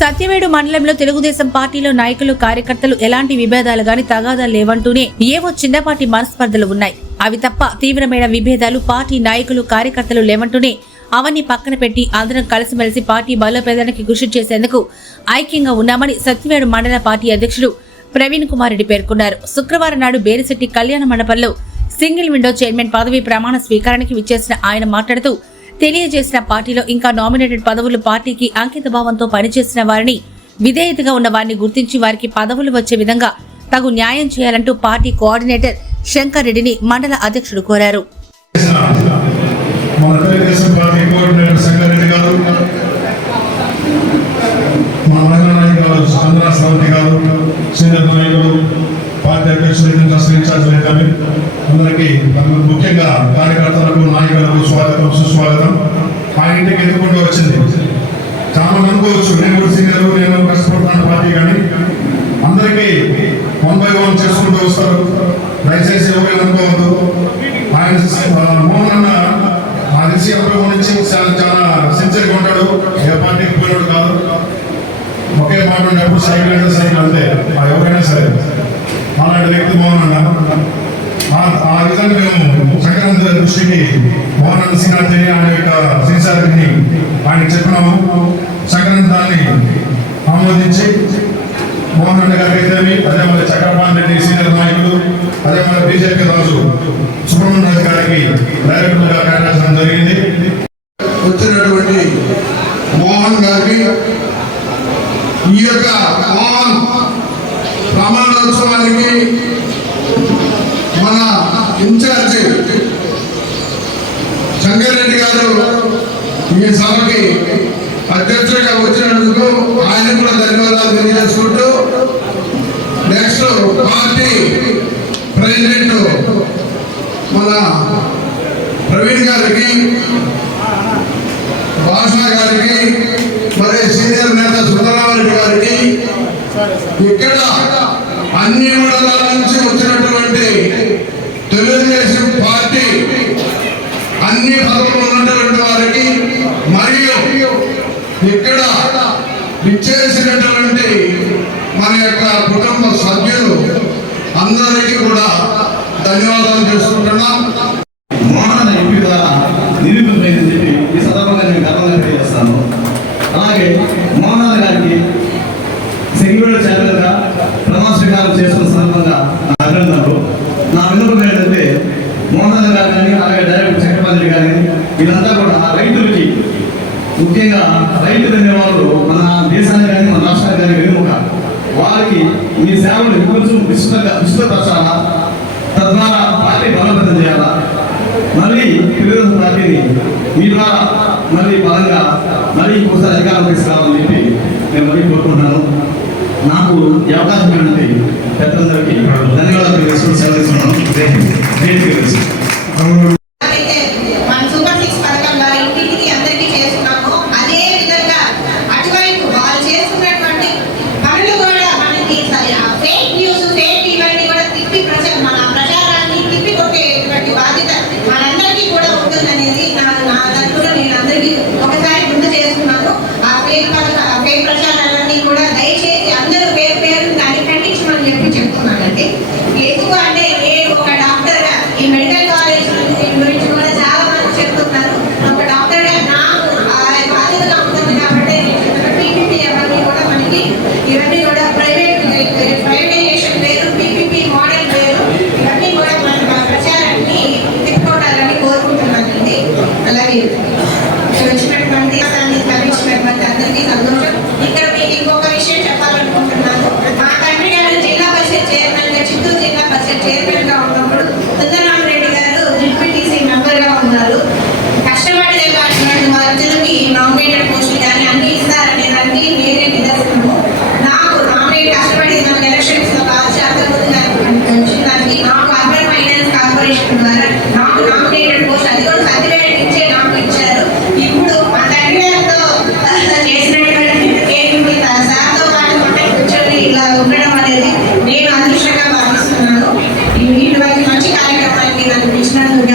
సత్యవేడు మండలంలో తెలుగుదేశం పార్టీలో నాయకులు కార్యకర్తలు ఎలాంటి విభేదాలు గాని తగాదాలు లేవంటూనే ఏవో చిన్నపాటి మనస్పర్ధలు ఉన్నాయి. అవి తప్ప తీవ్రమైన విభేదాలు పార్టీ నాయకులు కార్యకర్తలు లేవంటూనే అవన్నీ పక్కన పెట్టి అందరం కలిసిమెలిసి పార్టీ బలోపేతానికి కృషి చేసేందుకు ఐక్యంగా ఉన్నామని సత్యవేడు మండల పార్టీ అధ్యక్షుడు ప్రవీణ్ కుమార్ రెడ్డి పేర్కొన్నారు. శుక్రవారం నాడు బేరిశెట్టి కళ్యాణ మండపంలో సింగిల్ విండో చైర్మన్ పదవి ప్రమాణ స్వీకారానికి విచ్చేసిన ఆయన మాట్లాడుతూ తెలియజేసిన పార్టీలో ఇంకా నామినేటెడ్ పదవులు పార్టీకి అంకిత భావంతో పనిచేసిన వారిని విధేయతగా ఉన్న వారిని గుర్తించి వారికి పదవులు వచ్చే విధంగా తగు న్యాయం చేయాలంటూ పార్టీ కోఆర్డినేటర్ శంకర్ రెడ్డిని మండల అధ్యక్షుడు కోరారు. అందరికీ ముఖ్యంగా కార్యకర్తలకు నాయకులకు స్వాగతం సుస్వాగతం. ఆ ఇంటికి ఎదుర్కొంటూ వచ్చింది. చాలా అనుకోవచ్చు నేను కూడా సీనియర్, నేను కష్టపడుతున్న పార్టీ, కానీ అందరికీ 1 by 1 చేసుకుంటూ వస్తారు. దయచేసి ఎవరు అనుకోవద్దు. ఆయన మోహన్ అన్న మా తెలిసి 80 నుంచి చాలా సిన్సియర్గా ఉంటాడు. ఏ పార్టీకి పోయినాడు కాదు. ఒకే మాట ఎప్పుడు సైకిల్ అంటే సైకిల్ అంతే, ఎవరైనా సరే. అలాంటి వ్యక్తి మోహన్ అన్న. ఆ విధంగా మేము సంక్రాంతి దృష్టికి మోహన్ అన్న శ్రీనాథ్ని ఆయన యొక్క సిన్సియారిటీని ఆయన చెప్పినాము. సంక్రాంతి దాన్ని ఆమోదించి మోహన్ అన్న గారికి అయితే అదే మన చక్రపాణి రెడ్డి సీనియర్ నాయకులు, అదే మన బీజేపీ రాజు సుబ్రహ్మణ్య రాజు గారికి డైరెక్టర్గా కేటాయించడం జరిగింది. వచ్చినటువంటి మోహన్ గారికి ఈ యొక్క మోహన్ ప్రమాణోత్సవానికి మన ఇన్ఛార్జ్ శంకర్ రెడ్డి గారు ఈ సభకి అధ్యక్షుడిగా వచ్చినందుకు ఆయన కూడా ధన్యవాదాలు తెలియజేసుకుంటూ, నెక్స్ట్ పార్టీ ప్రెసిడెంట్ మన ప్రవీణ్ గారికి, భాషా గారికి, మరి సీనియర్ నేత సుందరరామరెడ్డి గారికి, ఇక్కడ అన్ని మండలాల నుంచి వచ్చినటువంటి తెలుగుదేశం పార్టీ అన్ని పదవులు ఉన్నటువంటి వారికి, మరియు ఇక్కడ విచ్చేసినటువంటి మన యొక్క కుటుంబ సభ్యులు అందరికీ కూడా ధన్యవాదాలు చేసుకుంటున్నాం. మోహన్ ఎంపీ ద్వారా నిరూపితమైందని చెప్పి ఈ సందర్భంగా నేను గర్వంగా తెలియజేస్తాను. అలాగే మోహన్ గారికి సింగిల్ చైర్మన్గా ప్రమాణ స్వీకారం చేస్తున్న సందర్భంగా అభినందనలు. నా విన్నపం ఏంటంటే మోహన్ గారు కానీ, అలాగే డైరెక్టర్ చక్రపాణి కానీ, వీళ్ళంతా కూడా రైతులకి, ముఖ్యంగా రైతులు అనేవాళ్ళు మన దేశాన్ని కానీ మన రాష్ట్రానికి కానీ వెనుముక, వారికి మీ సేవలు కొంచెం విస్తృతపరచాలా, తద్వారా పార్టీ బలోపేతం చేయాలా, మళ్ళీ తెలుగుదేశం పార్టీని మీ ద్వారా మళ్ళీ బలంగా మళ్ళీ ఇంకోసారి అధికారం తీసుకురావాలని చెప్పి నేను మళ్ళీ కోరుకుంటున్నాను. నాకు ఈ అవకాశం ఏంటంటే పెద్దలందరికీ ధన్యవాదాలు తెలియజేసుకుని సెలవు తీసుకున్నాను. ఇక్కడ మీకు ఇంకొక విషయం చెప్పాలనుకుంటున్నాను. మా తండ్రి గారు జిల్లా పరిషత్ చైర్మన్ గా, చిత్తూరు జిల్లా పరిషత్ చైర్మన్ గా ఉన్నప్పుడు సుందరరామరెడ్డి గారు జెడ్పీటీసీ మెంబర్ గా ఉన్నారు. కష్టపడి వారికి నామినేటెడ్ పోస్టులు కానీ అన్ని ఇస్తారనే దానికి నేనే నిదర్శనము. నాకు నామినేట్ కష్టపడి నాకు ఎలక్షన్స్ లో కావచ్చు దానికి నాకు అర్బన్ ఫైనాన్స్ కార్పొరేషన్ ద్వారా నాకు నామినేటెడ్ పోస్ట్, అది కూడా సర్టిఫికేట్ ఇచ్చే నాకు ఇచ్చారు. ఇప్పుడు మా తండ్రి గారితో ఇలా ఉండడం అనేది నేను అదృష్టంగా భావిస్తున్నాను. ఇటువంటి మంచి కార్యక్రమానికి నన్ను పిలిచినందుకు